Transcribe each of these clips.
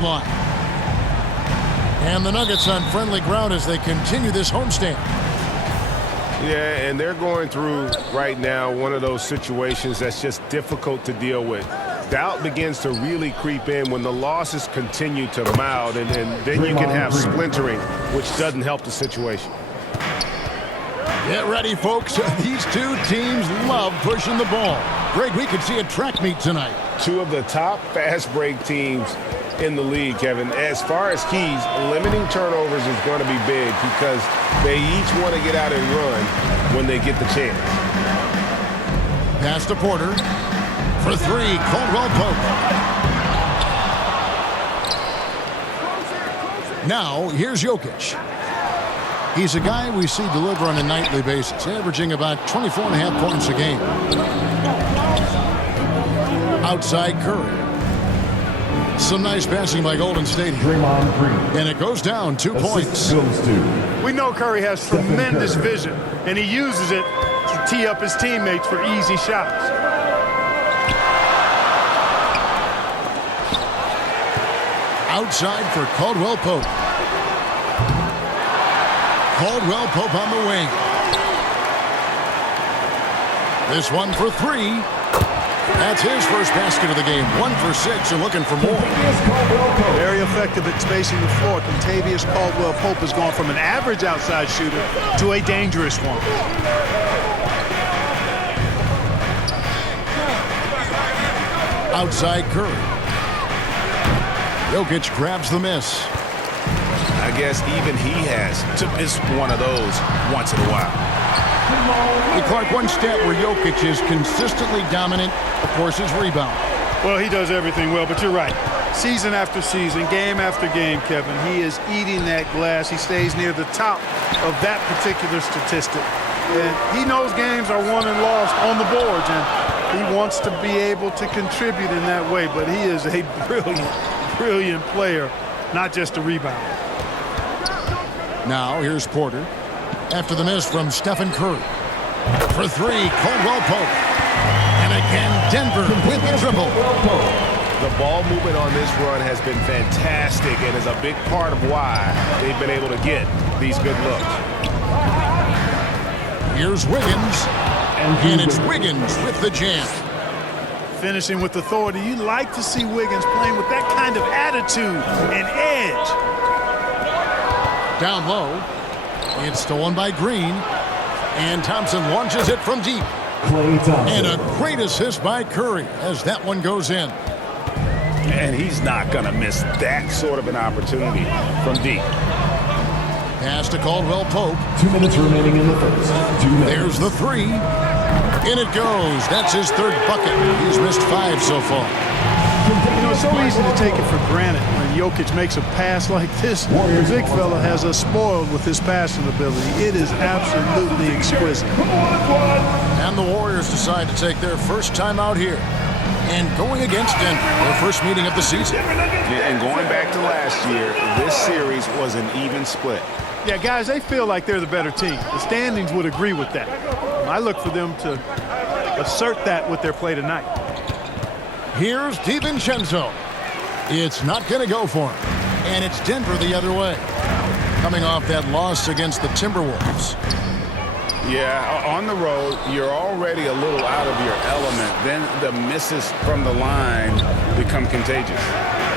line. And the Nuggets on friendly ground as they continue this homestand. Yeah, and they're going through right now one of those situations that's just difficult to deal with. Doubt begins to really creep in when the losses continue to mount, and then you can have splintering, which doesn't help the situation. Get ready, folks. These two teams love pushing the ball. Greg, we could see a track meet tonight. Two of the top fast break teams in the league, Kevin. As far as keys, limiting turnovers is going to be big because they each want to get out and run when they get the chance. Pass to Porter. For three, Caldwell Pope. Now, here's Jokic. He's a guy we see deliver on a nightly basis, averaging about 24.5 points a game. Outside Curry. Some nice passing by Golden State here. And it goes down 2 points. We know Curry has tremendous vision, and he uses it to tee up his teammates for easy shots. Outside for Caldwell Pope. Caldwell Pope on the wing. This one for three. That's his first basket of the game. 1 for 6 and looking for more. Very effective at spacing the floor. Kentavious Caldwell-Pope has gone from an average outside shooter to a dangerous one. Outside Curry. Jokic grabs the miss. I guess even he has to miss one of those once in a while. Hey, Clark, one stat where Jokic is consistently dominant, of course, is rebound. Well, he does everything well, but you're right. Season after season, game after game, Kevin, he is eating that glass. He stays near the top of that particular statistic. And he knows games are won and lost on the boards, and he wants to be able to contribute in that way. But he is a brilliant player, not just a rebounder. Now, here's Porter. After the miss from Stephen Curry. For three, Caldwell Pope. And again, Denver with the triple. The ball movement on this run has been fantastic and is a big part of why they've been able to get these good looks. Here's Wiggins. And it's Wiggins with the jam. Finishing with authority. You like to see Wiggins playing with that kind of attitude and edge. Down low. It's stolen by Green. And Thompson launches it from deep. And a great assist by Curry as that one goes in. And he's not going to miss that sort of an opportunity from deep. Pass to Caldwell Pope. 2 minutes remaining in the first. 2 minutes. There's the three. In it goes. That's his third bucket. He's missed 5 so far. You know, it's so easy to take it for granted when Jokic makes a pass like this. The big fella has us spoiled with his passing ability. It is absolutely exquisite. And the Warriors decide to take their first time out here. And going against Denver, their first meeting of the season. And going back to last year, this series was an even split. Yeah, guys, they feel like they're the better team. The standings would agree with that. I look for them to assert that with their play tonight. Here's DiVincenzo. It's not going to go for him. And it's Denver the other way. Coming off that loss against the Timberwolves. Yeah, on the road, you're already a little out of your element. Then the misses from the line become contagious.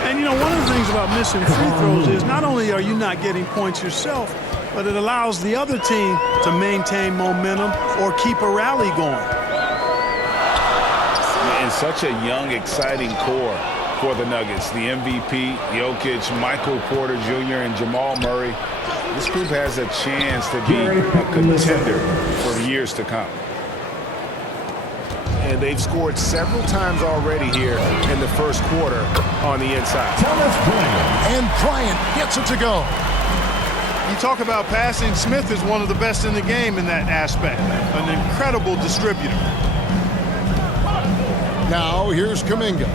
And, you know, one of the things about missing free throws is not only are you not getting points yourself, but it allows the other team to maintain momentum or keep a rally going. And such a young, exciting core for the Nuggets. The MVP, Jokic, Michael Porter Jr., and Jamal Murray. This group has a chance to be a contender for years to come. And they've scored several times already here in the first quarter on the inside. And Bryant gets it to go. You talk about passing, Smith is one of the best in the game in that aspect. An incredible distributor. Now here's Kuminga.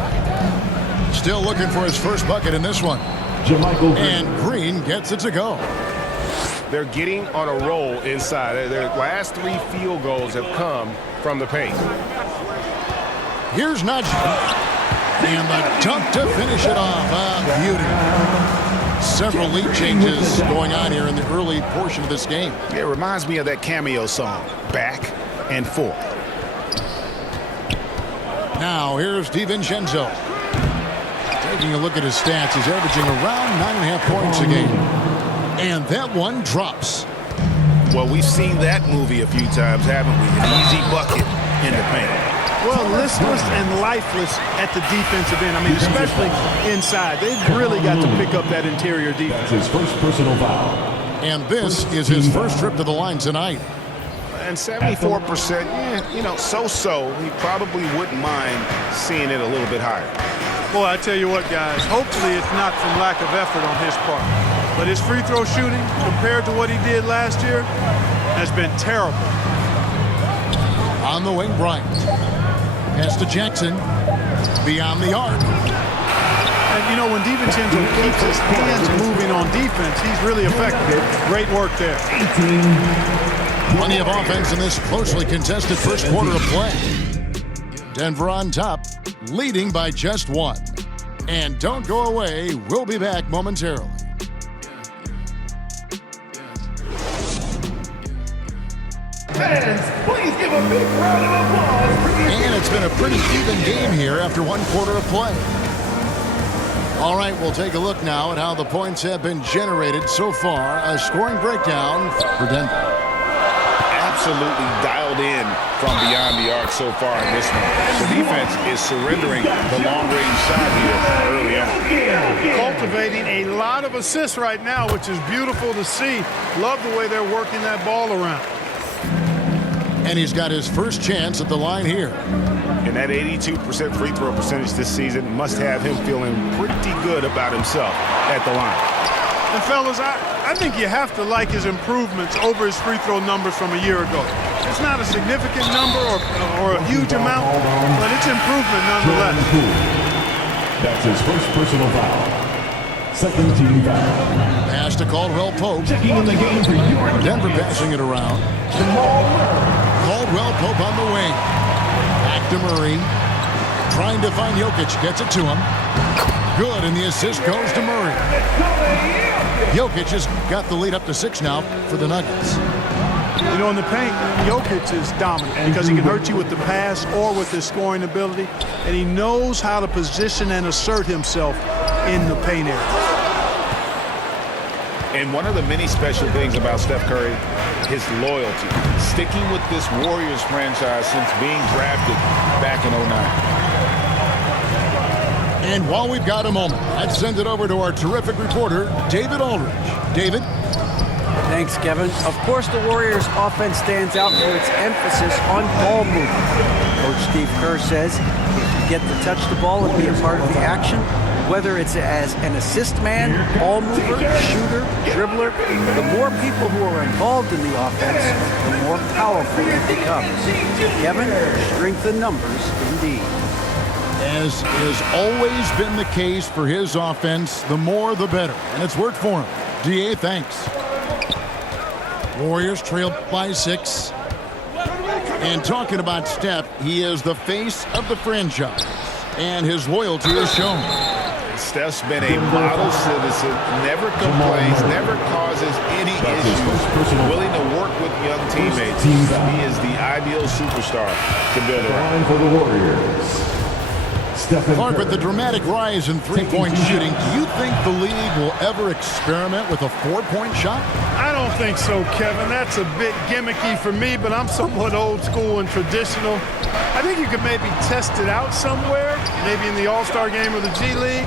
Still looking for his first bucket in this one. And Green gets it to go. They're getting on a roll inside. Their last 3 field goals have come from the paint. Here's Najee. And the dunk to finish it off. Beauty. Several lead changes going on here in the early portion of this game. It reminds me of that Cameo song, Back and Forth. Now here's DiVincenzo. Taking a look at his stats, he's averaging around 9.5 points a game. And that one drops. Well, we've seen that movie a few times, haven't we? An easy bucket in the paint. Well, listless and lifeless at the defensive end. I mean, especially inside. They've really got to pick up that interior defense. That's his first personal foul. And this is his first trip to the line tonight. And 74%, so-so. He probably wouldn't mind seeing it a little bit higher. Boy, I tell you what, guys, hopefully it's not from lack of effort on his part. But his free throw shooting, compared to what he did last year, has been terrible. On the wing, Bryant. Pass to Jackson. Beyond the arc. And, when DiVincenzo keeps his hands moving on defense, he's really effective. Great work there. Plenty of offense in this closely contested first quarter of play. Denver on top, leading by just one. And don't go away. We'll be back momentarily. Fans, please give a big round of applause. And it's been a pretty even game here after one quarter of play. All right, we'll take a look now at how the points have been generated so far. A scoring breakdown for Denver. Absolutely dialed in from beyond the arc so far in this one. The defense is surrendering the long-range shot here early on. Cultivating a lot of assists right now, which is beautiful to see. Love the way they're working that ball around. And he's got his first chance at the line here. And that 82% free throw percentage this season must have him feeling pretty good about himself at the line. And fellas, I think you have to like his improvements over his free throw numbers from a year ago. It's not a significant number or a huge amount, but it's improvement nonetheless. That's his first personal foul. Second team foul. Pass to Caldwell Pope. Checking in the game for your Denver passing it around. Caldwell Pope on the wing. Back to Murray. Trying to find Jokic. Gets it to him. Good, and the assist goes to Murray. Jokic has got the lead up to 6 now for the Nuggets. In the paint, Jokic is dominant because he can hurt you with the pass or with his scoring ability, and he knows how to position and assert himself in the paint area. And one of the many special things about Steph Curry, his loyalty. Sticking with this Warriors franchise since being drafted back in 2009. And while we've got a moment, let's send it over to our terrific reporter, David Aldridge. David? Thanks, Kevin. Of course, the Warriors' offense stands out for its emphasis on ball movement. Coach Steve Kerr says if you get to touch the ball and be a part of the action, whether it's as an assist man, ball mover, shooter, dribbler, the more people who are involved in the offense, the more powerful it becomes. Kevin, strength in numbers indeed. As has always been the case for his offense, the more the better. And it's worked for him. DA, thanks. Warriors trail by 6. And talking about Steph, he is the face of the franchise. And his loyalty is shown. Steph's been a model citizen, never complains, never causes any issues, willing to work with young teammates. He is the ideal superstar to build around. For the Warriors. Clark, with the dramatic rise in three-point shooting, do you think the league will ever experiment with a 4-point shot? I don't think so, Kevin. That's a bit gimmicky for me, but I'm somewhat old school and traditional. I think you could maybe test it out somewhere, maybe in the All-Star game or the G League.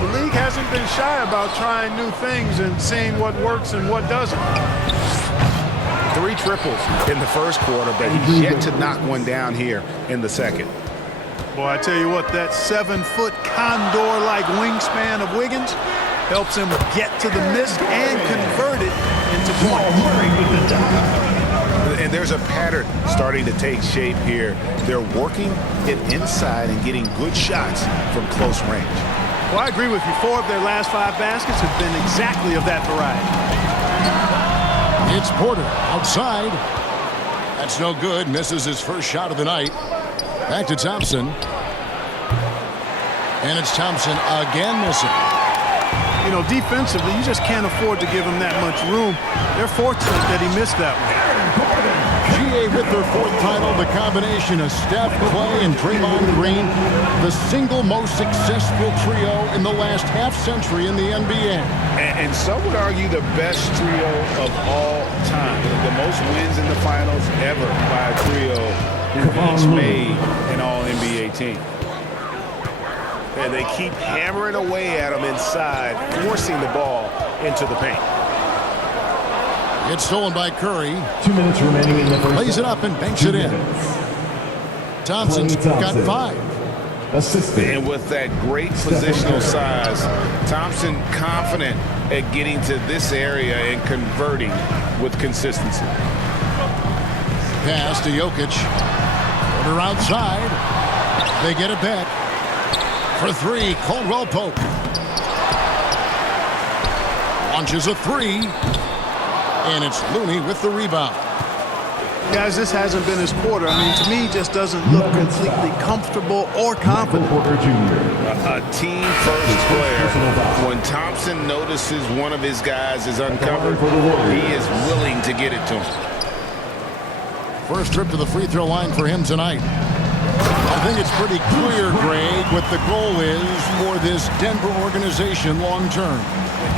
The league hasn't been shy about trying new things and seeing what works and what doesn't. 3 triples in the first quarter, but he's yet to knock one down here in the second. Boy, I tell you what, that 7-foot condor-like wingspan of Wiggins helps him get to the miss and convert it into points. And there's a pattern starting to take shape here. They're working it inside and getting good shots from close range. Well, I agree with you. 4 of their last 5 baskets have been exactly of that variety. It's Porter outside. That's no good. Misses his first shot of the night. Back to Thompson. And it's Thompson again missing. You know, defensively, you just can't afford to give him that much room. They're fortunate that he missed that one. GA with their fourth title, the combination of Steph, Clay, and Draymond Green, the single most successful trio in the last half-century in the NBA. And some would argue the best trio of all time. The most wins in the finals ever by a trio who each made an all-NBA team. And they keep hammering away at him inside, forcing the ball into the paint. It's stolen by Curry. 2 minutes remaining in the first. Lays it up and banks it in. Thompson's got 5. Assisted. And with that great positional size, Thompson confident at getting to this area and converting with consistency. Pass to Jokic. Quarter outside. They get it back. For 3, Caldwell Pope. Launches a 3. And it's Looney with the rebound. Guys, this hasn't been his quarter. I mean, to me, he just doesn't look completely comfortable or confident. Porter Jr. A team-first player. When Thompson notices one of his guys is uncovered, he is willing to get it to him. First trip to the free throw line for him tonight. I think it's pretty clear, Greg, what the goal is for this Denver organization long term.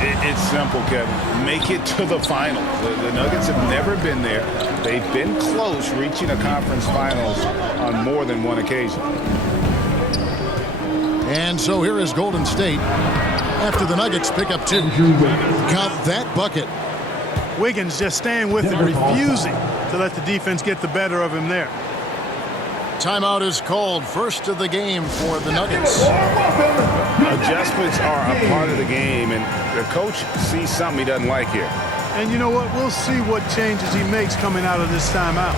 It's simple, Kevin. Make it to the finals. The Nuggets have never been there. They've been close reaching a conference finals on more than one occasion. And so here is Golden State after the Nuggets pick up 2. Count that bucket. Wiggins just staying with it, refusing to let the defense get the better of him there. Timeout is called. First of the game for the Nuggets. Adjustments are a part of the game, and the coach sees something he doesn't like here. And you know what? We'll see what changes he makes coming out of this timeout.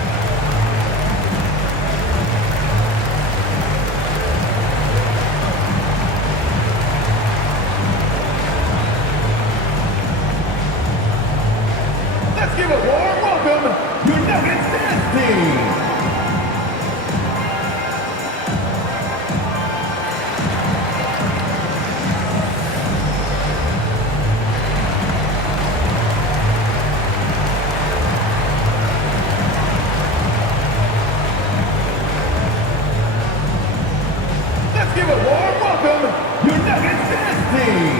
Let's give a warm welcome to Nuggets Dance Team. Give a warm welcome, your Nuggets Dance Team.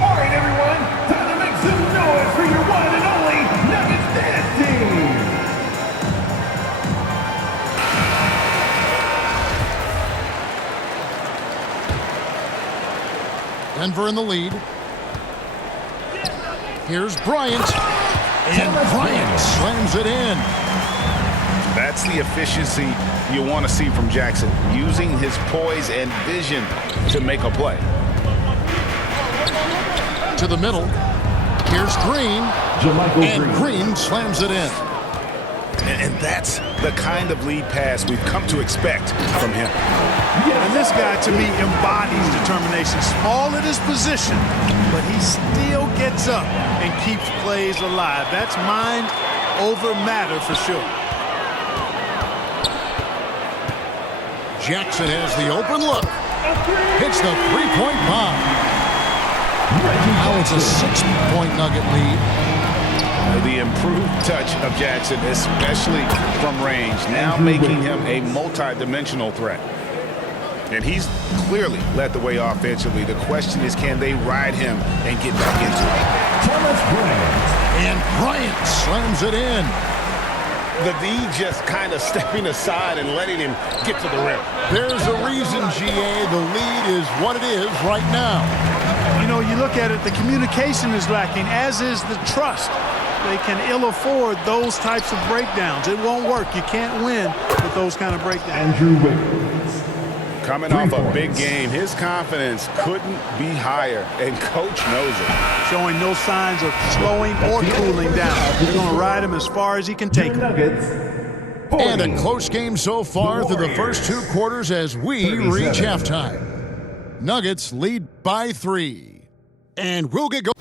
All right, everyone, time to make some noise for your one and only Nuggets Dance Team. Denver in the lead. Here's Bryant. And Bryant slams it in. That's the efficiency you want to see from Jackson, using his poise and vision to make a play. To the middle. Here's Green. And Green slams it in. And that's the kind of lead pass we've come to expect from him. And this guy, to me, embodies determination. Small at his position, but he still gets up and keeps plays alive. That's mind over matter for sure. Jackson has the open look. Hits the three-point bomb. Now it's a 6-point Nugget lead. The improved touch of Jackson, especially from range, now making him a multi-dimensional threat. And he's clearly led the way offensively. The question is, can they ride him and get back into it? And Bryant slams it in. The D just kind of stepping aside and letting him get to the rim. There's a reason, GA, the lead is what it is right now. You know, you look at it, the communication is lacking, as is the trust. They can ill afford those types of breakdowns. It won't work. You can't win with those kind of breakdowns. Andrew Wiggins. Coming off a big game, his confidence couldn't be higher, and coach knows it. Showing no signs of slowing or cooling down. He's going to ride him as far as he can take him. Nuggets And a close game so far through the first 2 quarters as we reach halftime. Nuggets lead by 3. And we'll get going.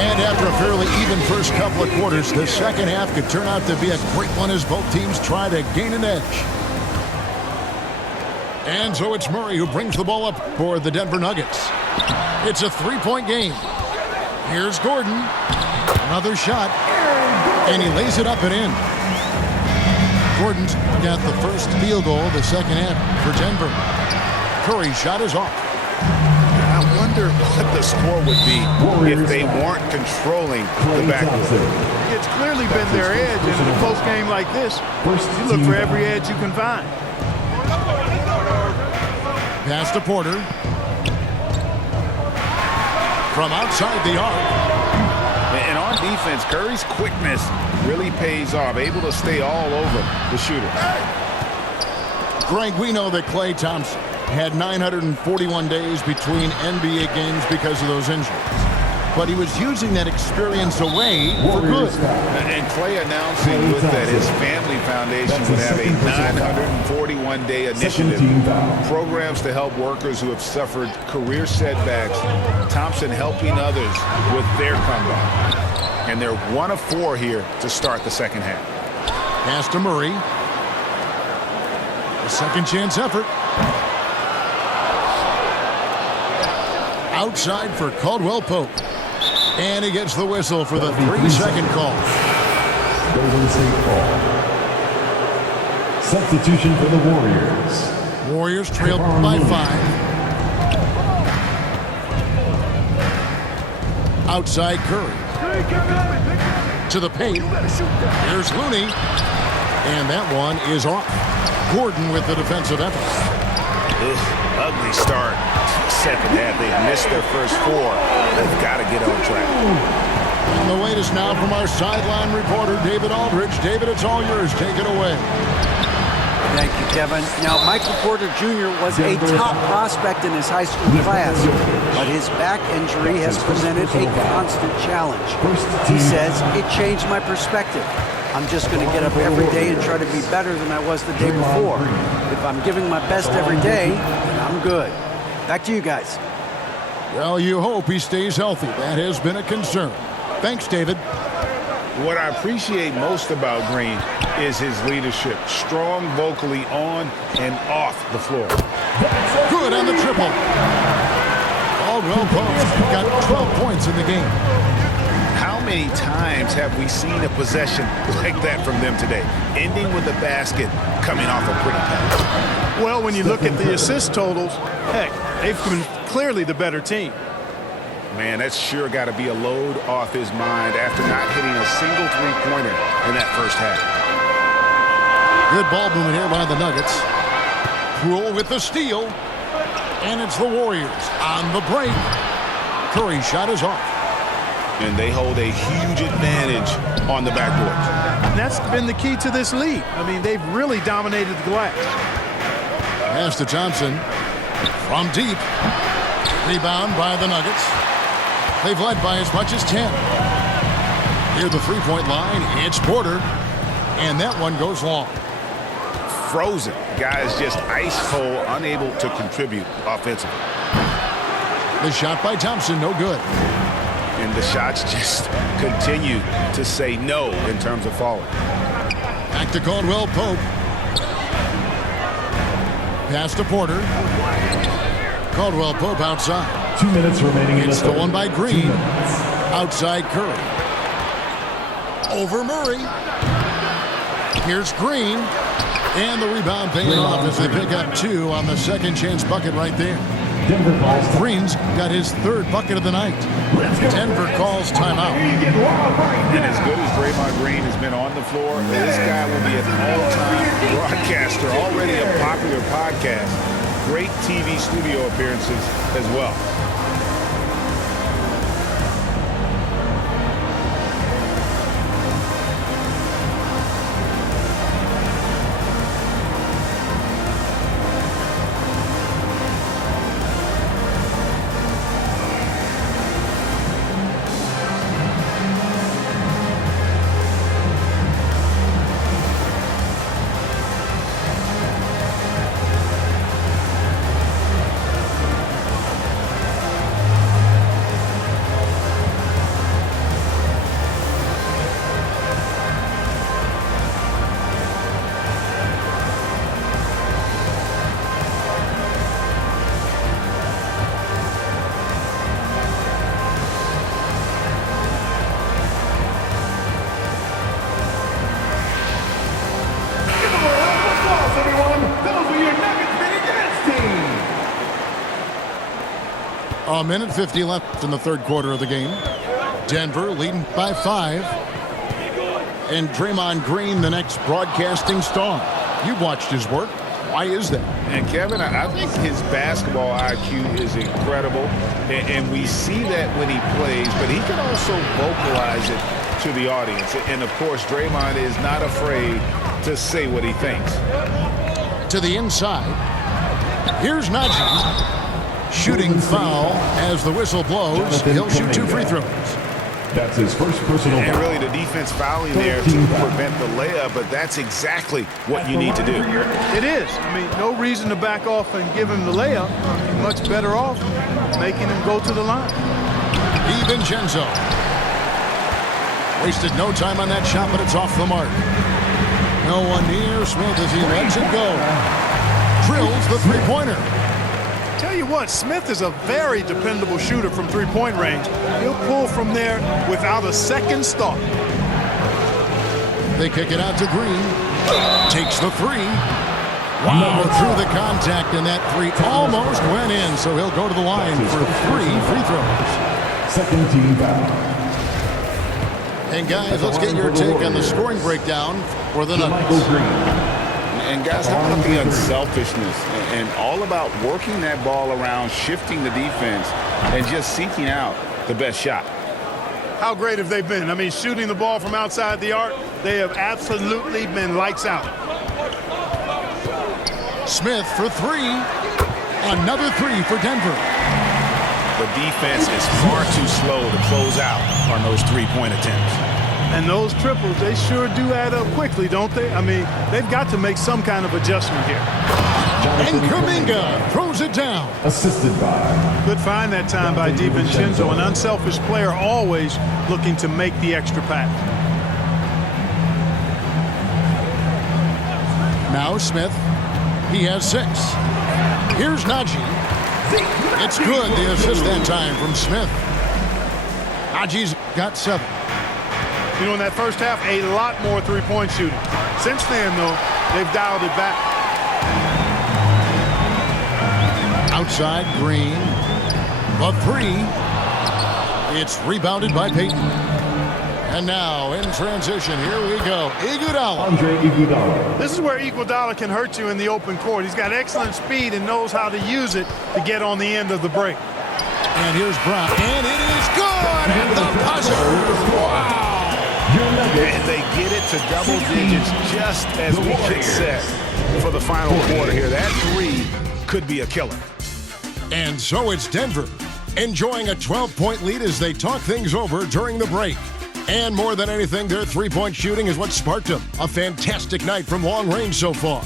And after a fairly even first couple of quarters, the second half could turn out to be a great one as both teams try to gain an edge. And so it's Murray who brings the ball up for the Denver Nuggets. It's a 3-point game. Here's Gordon. Another shot. And he lays it up and in. Gordon's got the first field goal of the second half for Denver. Curry's shot is off. I wonder what the score would be if they weren't controlling the backcourt. It's clearly been their edge, and in a close game like this, you look for every edge you can find. Pass to Porter. From outside the arc. And on defense, Curry's quickness really pays off, able to stay all over the shooter. Greg, we know that Klay Thompson had 941 days between NBA games because of those injuries. But he was using that experience away for good. And Klay announcing with that his family foundation would have a 941-day initiative. Programs to help workers who have suffered career setbacks. Thompson helping others with their comeback. And they're 1 of 4 here to start the second half. Pass to Murray. A second chance effort. Outside for Caldwell Pope. And he gets the whistle for the 3-second call. Golden State ball. Substitution for the Warriors. Warriors trailed by 5. Outside Curry. To the paint. Here's Looney. And that one is off. Gordon with the defensive effort. Ugly start. Second half, they've missed their first 4. They've got to get on track. And the latest now from our sideline reporter, David Aldridge. David, it's all yours. Take it away. Thank you, Kevin. Now, Michael Porter Jr. was a top prospect in his high school class, but his back injury has presented a constant challenge. He says, it changed my perspective. I'm just going to get up every day and try to be better than I was the day before. If I'm giving my best every day, then I'm good. Back to you guys. Well, you hope he stays healthy. That has been a concern. Thanks, David. What I appreciate most about Green is his leadership. Strong vocally on and off the floor. Good on the triple. Caldwell Pope got 12 points in the game. How many times have we seen a possession like that from them today? Ending with a basket, coming off a pretty pass. Well, when you look at the assist totals, heck, they've been clearly the better team. Man, that's sure got to be a load off his mind after not hitting a single three-pointer in that first half. Good ball movement here by the Nuggets. Krul with the steal. And it's the Warriors on the break. Curry's shot is off. And they hold a huge advantage on the backboard. And that's been the key to this lead. I mean, they've really dominated the glass. Pass to Thompson. From deep. Rebound by the Nuggets. They've led by as much as 10. Near the three-point line, it's Porter. And that one goes long. Frozen. Guys just ice cold, unable to contribute offensively. The shot by Thompson, no good. And the shots just continue to say no in terms of falling. Back to Caldwell Pope. Pass to Porter. Caldwell Pope outside. 2 minutes remaining in the It's third. stolen by Green. Outside Curry. Over Murray. Here's Green. And the rebound paying off as they pick up 2 on the second chance bucket right there. Denver calls time. Green's got his 3rd bucket of the night. Denver calls timeout. And as good as Draymond Green has been on the floor, this guy will be an all-time broadcaster, already a popular podcast. Great TV studio appearances as well. A minute 50 left in the third quarter of the game. Denver leading by 5. And Draymond Green, the next broadcasting star. You've watched his work. Why is that? And Kevin, I think his basketball IQ is incredible, and we see that when he plays, but he can also vocalize it to the audience. And of course, Draymond is not afraid to say what he thinks. To the inside. Here's Najee. Shooting foul as the whistle blows. He'll shoot 2 free throws. That's his first personal And foul. really the defense fouling there to prevent the layup, but that's exactly what you need to do. It is. I mean, no reason to back off and give him the layup. Much better off making him go to the line. DiVincenzo. Wasted no time on that shot, but it's off the mark. No one near Smith as he lets it go. Drills the three-pointer. Tell you what, Smith is a very dependable shooter from three-point range. He'll pull from there without a second thought. They kick it out to Green. Takes the 3. Wow, through the contact, and that 3 almost went in, so he'll go to the line for 3 free throws. Second team foul. And guys, let's get your take on the scoring breakdown for the Michael Nuggets. Green. And guys, how about the unselfishness and all about working that ball around, shifting the defense, and just seeking out the best shot. How great have they been? I mean, shooting the ball from outside the arc, they have absolutely been lights out. Smith for 3. Another 3 for Denver. The defense is far too slow to close out on those three-point attempts. And those triples, they sure do add up quickly, don't they? I mean, they've got to make some kind of adjustment here. And Kuminga throws it down. Assisted by Good find that time by DiVincenzo, an unselfish player always looking to make the extra pass. Now Smith. He has 6. Here's Najee. It's good, the assist that time from Smith. Najee's got 7. You know, in that first half, a lot more three-point shooting. Since then, though, they've dialed it back. Outside Green. The 3. It's rebounded by Payton. And now, in transition, here we go. Iguodala. Andre Iguodala. This is where Iguodala can hurt you in the open court. He's got excellent speed and knows how to use it to get on the end of the break. And here's Brown. And it is good at the buzzer. Wow. And they get it to double digits just as we get set for the final quarter here. That 3 could be a killer. And so it's Denver, enjoying a 12-point lead as they talk things over during the break. And more than anything, their three-point shooting is what sparked them. A fantastic night from long range so far.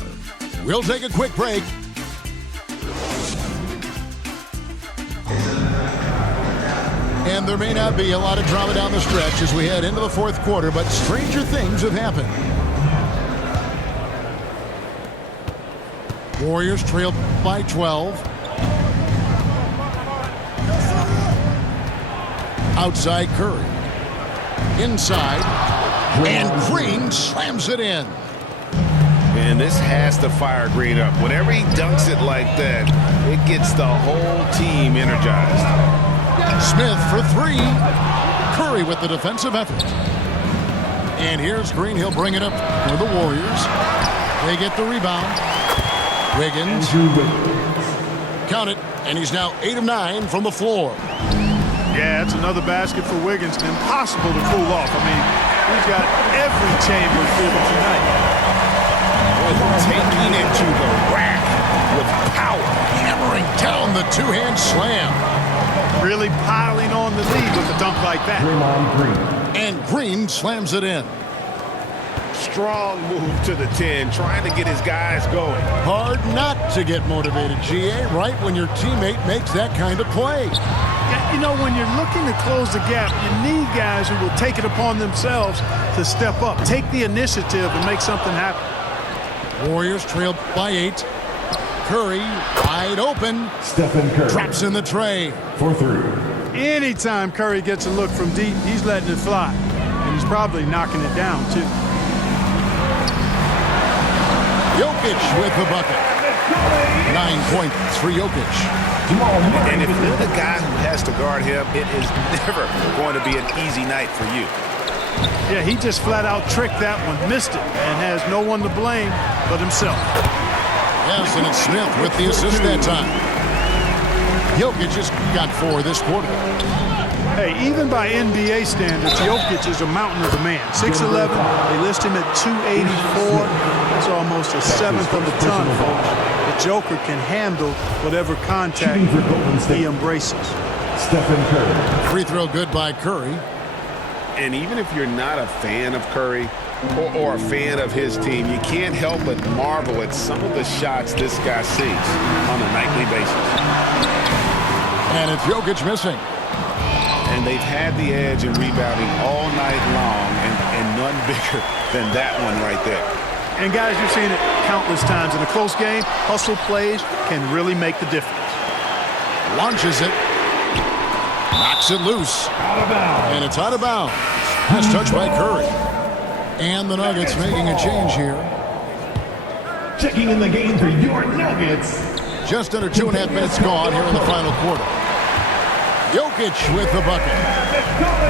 We'll take a quick break. And there may not be a lot of drama down the stretch as we head into the fourth quarter, but stranger things have happened. Warriors trailed by 12. Outside Curry. Inside. And Green slams it in. And this has to fire Green up. Whenever he dunks it like that, it gets the whole team energized. Smith for 3. Curry with the defensive effort. And here's Green. He'll bring it up for the Warriors. They get the rebound. Wiggins. Count it. And he's now 8 of 9 from the floor. Yeah, it's another basket for Wiggins. Impossible to cool off. I mean, he's got every chamber filled tonight. Taking it to the rack with power. Hammering down the two-hand slam. Really piling on the lead with a dunk like that. Draymond Green. And Green slams it in. Strong move to the 10, trying to get his guys going. Hard not to get motivated, GA, right when your teammate makes that kind of play. You know, when you're looking to close the gap, you need guys who will take it upon themselves to step up, take the initiative and make something happen. Warriors trailed by 8. Curry wide open. Stephen Curry. Drops in the tray. For 3. Anytime Curry gets a look from deep, he's letting it fly. And he's probably knocking it down, too. Jokic with the bucket. 9 points for Jokic. And if you're the guy who to guard him, it is never going to be an easy night for you. Yeah, he just flat out tricked that one, missed it, and has no one to blame but himself. Yes, and it's Smith with the assist that time. Jokic just got 4 this quarter. Hey, even by NBA standards, Jokic is a mountain of a man. 6'11", they list him at 284. That's almost a seventh of a ton, folks. The Joker can handle whatever contact he embraces. Stephen Curry. Free throw good by Curry. And even if you're not a fan of Curry or a fan of his team, you can't help but marvel at some of the shots this guy sees on a nightly basis. And it's Jokic missing. And they've had the edge in rebounding all night long, and none bigger than that one right there. And guys, you've seen it countless times. In a close game, hustle plays can really make the difference. Launches it. Knocks it loose. Out of bounds. And it's out of bounds. Pass touch by Curry. And the Nuggets making a change here. Checking in the game for your Nuggets. Just under 2.5 minutes gone here in the final quarter. Jokic with the bucket.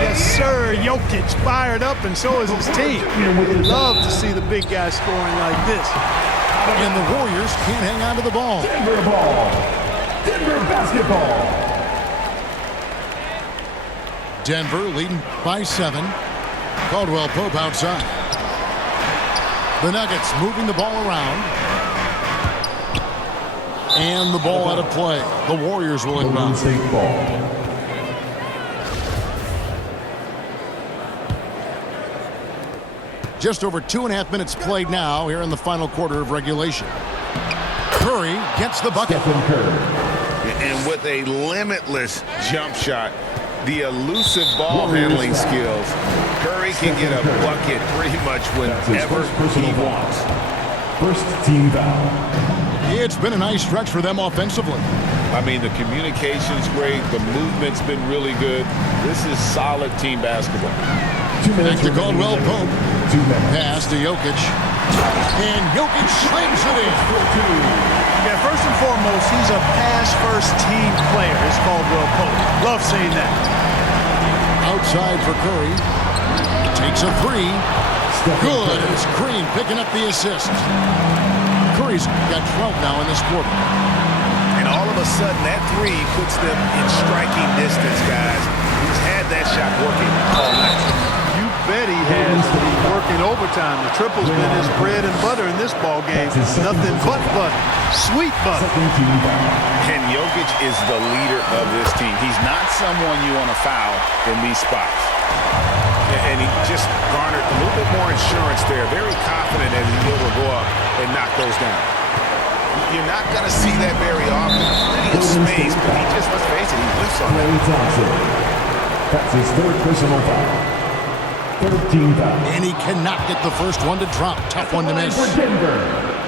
Yes, sir. Jokic fired up, and so is his team. Love to see the big guy scoring like this. And the Warriors can't hang on to the ball. Denver ball. Denver basketball. Denver leading by 7. Caldwell Pope outside. The Nuggets moving the ball around. And the ball out of play. The Warriors will Golden inbound. State ball. Just over 2.5 minutes played now here in the final quarter of regulation. Curry gets the bucket. Stephen Curry. And with a limitless jump shot, the elusive ball handling skills, Curry can get a bucket pretty much whenever he wants. First team foul. It's been a nice stretch for them offensively. I mean, the communication's great. The movement's been really good. This is solid team basketball. 2 minutes. Back to Caldwell Pope. 2 minutes. Pass to Jokic. And Jokic slams it in. Yeah, first and foremost, he's a pass-first team player. It's Caldwell Pope. Love seeing that. Outside for Curry. Takes a 3. Stephen Good. Curry. It's Green picking up the assist. Curry's got 12 now in this quarter. And all of a sudden, that 3 puts them in striking distance, guys. He's had that shot working all night. You bet he has. Working overtime. The triple's been his bread and butter in this ball game. Nothing but butter. Sweet butter. Second team foul. And Jokic is the leader of this team. He's not someone you want to foul in these spots. And he just garnered a little bit more insurance there. Very confident as he's able to go up and knock those down. You're not going to see that very often. Plenty of space, but he just, let's face it, he lifts on Klay that. Thompson. That's his 3rd personal foul. 3rd team foul. And he cannot get the first one to drop. Tough one to miss. For Denver.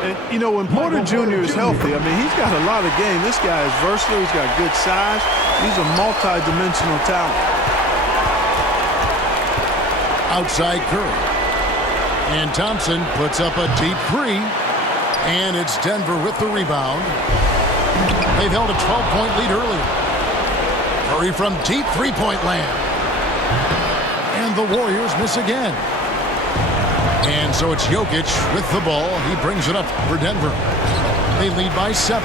And, you know, when Porter Jr. is healthy, I mean, he's got a lot of game. This guy is versatile. He's got good size. He's a multi-dimensional talent. Outside Curry. And Thompson puts up a deep 3. And it's Denver with the rebound. They've held a 12-point lead earlier. Curry from deep three-point land. And the Warriors miss again. And so it's Jokic with the ball. He brings it up for Denver. They lead by 7.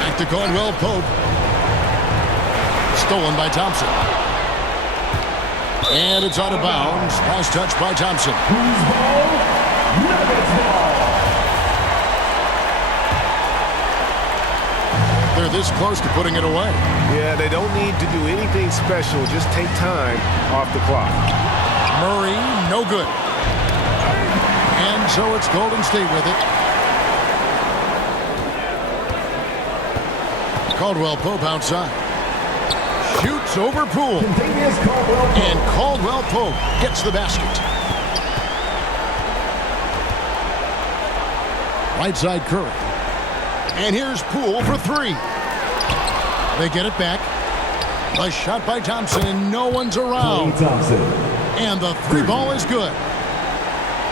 Back to Caldwell Pope. Stolen by Thompson. And it's out of bounds. Last touch by Thompson. Who's ball? Nuggets ball. They're this close to putting it away. Yeah, they don't need to do anything special. Just take time off the clock. Murray, no good. And so it's Golden State with it. Caldwell Pope outside. Shoots over Poole. Contagious Caldwell Pope. And Caldwell Pope gets the basket. Right side Curry. And here's Poole for 3. They get it back. A shot by Thompson, and no one's around. Klay Thompson. And the 3 ball is good.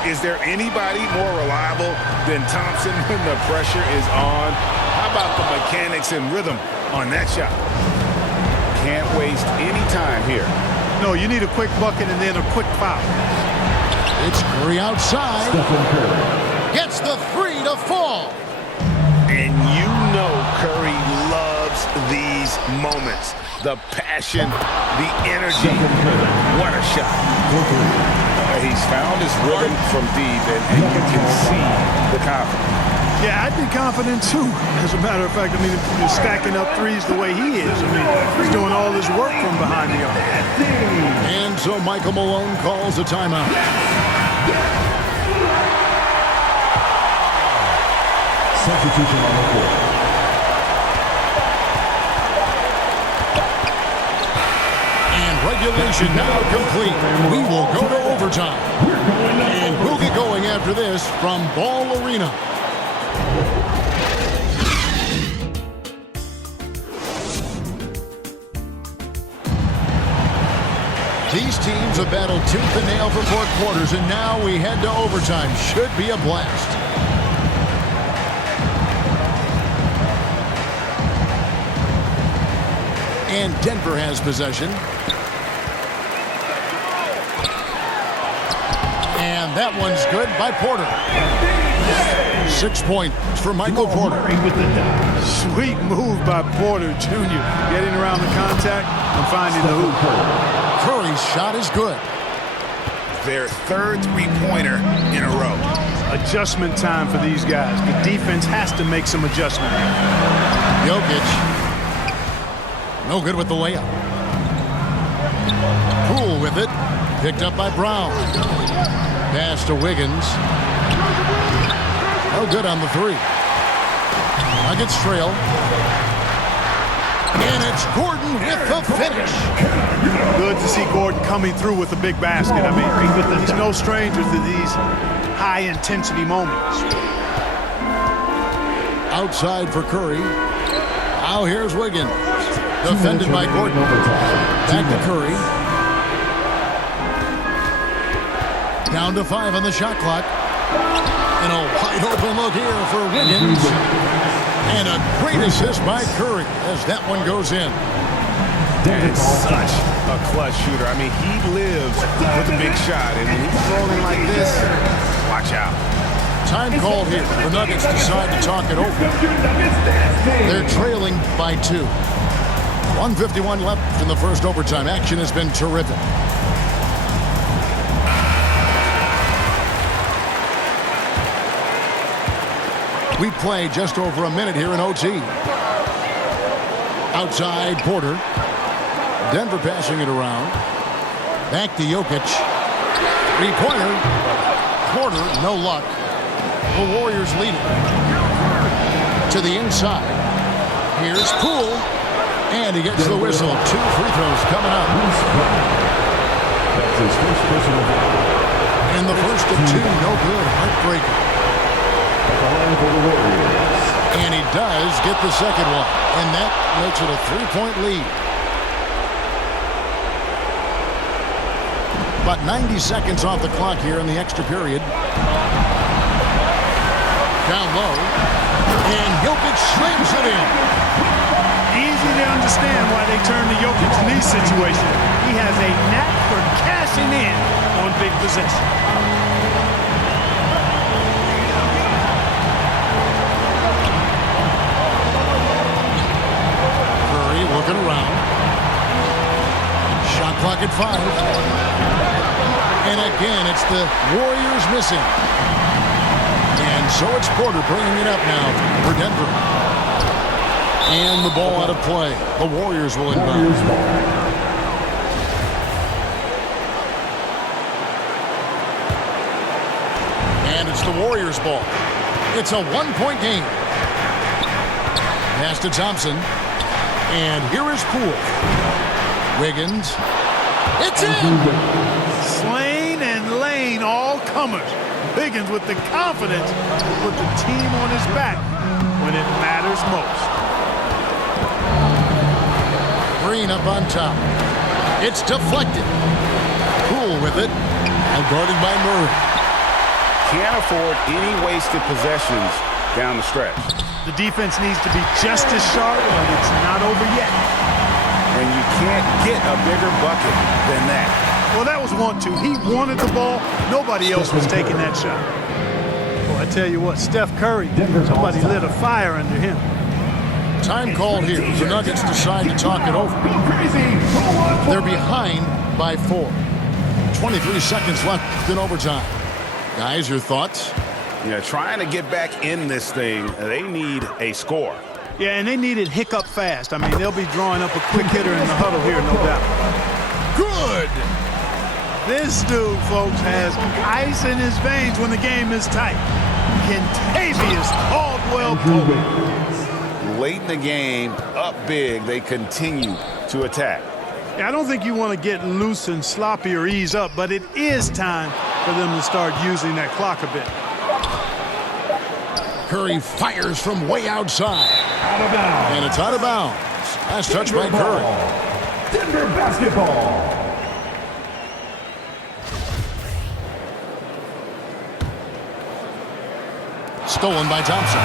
Is there anybody more reliable than Thompson when the pressure is on? How How about the mechanics and rhythm on that shot? Can't waste any time here. No, you need a quick bucket and then a quick foul. It's Curry outside. Stephen Curry. Gets the three to fall. And you know Curry loves these moments. The passion, the energy. What a shot. He's found his rhythm from deep, and you can see the confidence. Yeah, I'd be confident too. As a matter of fact, I mean, if you're stacking up threes the way he is, I mean, he's doing all this work from behind the arc. And so Michael Malone calls a timeout. Substitution on the court. Regulation now complete. We will go to overtime. And we'll get going after this from Ball Arena. These teams have battled tooth and nail for 4 quarters, and now we head to overtime. Should be a blast. And Denver has possession. And that one's good by Porter. 6 points for Michael Porter. Sweet move by Porter Jr. Getting around the contact and finding the hoop. Curry's shot is good. Their third three-pointer in a row. Adjustment time for these guys. The defense has to make some adjustment. Jokic. No good with the layup. Poole with it. Picked up by Brown. Pass to Wiggins. No good on the three. Nuggets trail. And it's Gordon with the finish. Good to see Gordon coming through with a big basket. I mean, he's no stranger to these high-intensity moments. Outside for Curry. Now here's Wiggins. Defended by Gordon. Back to Curry. Down to 5 on the shot clock. And a wide open look here for Wiggins. And a great assist by Curry as that one goes in. And such a clutch shooter. I mean, he lives with a big shot. And when he's rolling like this, watch out. Time called here. The Nuggets decide to talk it over. They're trailing by 2. 1:51 left in the first overtime. Action has been terrific. We play just over a minute here in OT. Outside Porter. Denver passing it around. Back to Jokic. Three-pointer. Porter, no luck. The Warriors lead it. To the inside. Here's Poole. And he gets the whistle. 2 free throws coming up. That's his first personal foul. And the first of 2, no good. Heartbreaker. And he does get the second one. And that makes it a 3-point lead. About 90 seconds off the clock here in the extra period. Down low. And Jokic slams it in. Easy to understand why they turn to Jokic in these situations. He has a knack for cashing in on big possessions. Looking around. Shot clock at 5. And again, it's the Warriors missing. And so it's Porter bringing it up now for Denver. And the ball out of play. The Warriors will inbound. And it's the Warriors ball. It's a 1-point game. Pass to Thompson. And here is Poole. Wiggins. It's in! Slane and Lane, all comers. Wiggins with the confidence to put the team on his back when it matters most. Green up on top. It's deflected. Poole with it. Now guarded by Murray. Can't afford any wasted possessions down the stretch. The defense needs to be just as sharp, but it's not over yet. And you can't get a bigger bucket than that. Well, that was 1-2. He wanted the ball. Nobody else was taking that shot. Well, I tell you what, Steph Curry, somebody lit a fire under him. Time called here. The Nuggets decide to talk it over. Go crazy. They're behind by 4. 23 seconds left in overtime. Guys, your thoughts? Yeah, trying to get back in this thing, they need a score. Yeah, and they need it hiccup fast. I mean, they'll be drawing up a quick hitter in the huddle here, no doubt. Good! This dude, folks, has ice in his veins when the game is tight. Kentavious Caldwell-Pope. Late in the game, up big, they continue to attack. Yeah, I don't think you want to get loose and sloppy or ease up, but it is time for them to start using that clock a bit. Curry fires from way outside. Out of bounds. And it's out of bounds. Last touch by Curry. Denver basketball. Stolen by Thompson.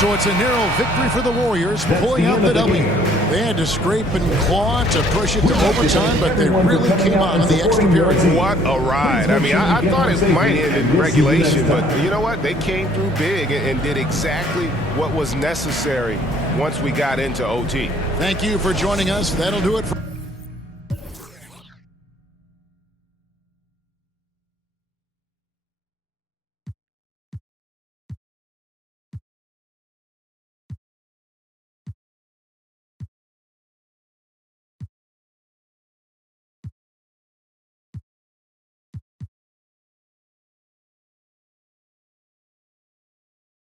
So it's a narrow victory for the Warriors, pulling out the W. They had to scrape and claw to push it to overtime, but they really came out in the extra period. What a ride. I mean, I thought it might end in regulation, but you know what? They came through big and did exactly what was necessary once we got into OT. Thank you for joining us. That'll do it for